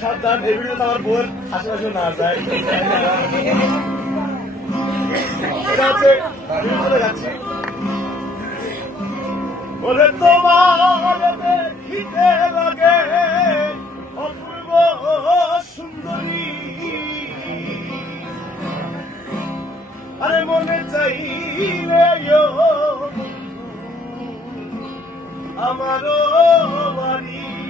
সাবধান এই ভিডিওতে আমার বউয়ের আশেপাশে না যায় এটা হচ্ছে যাচ্ছি বলে তোমার দেখিতে লাগে অপূর্ব সুন্দরী আরে মনে চাইলে আমারও বাড়ি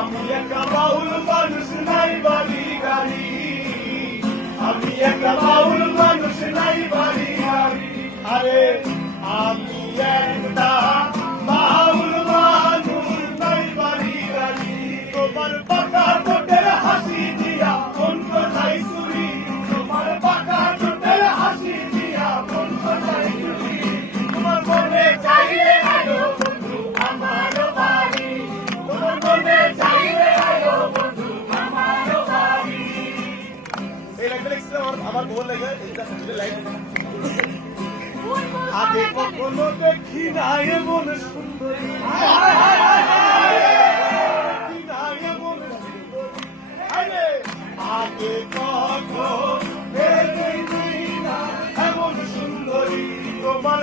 আমি একটা বাউল মানুষ, নাই বাড়ি গাড়ি। আমি একটা বাউল মানুষ, নাই বাড়ি গাড়ি। আরে, আমি আমার আমার বউ লাগে এইটা শুনতে লাইন আগে কখনো দেখি না এমন সুন্দরী আগে কখনো দেখি না এমন সুন্দরী তোমার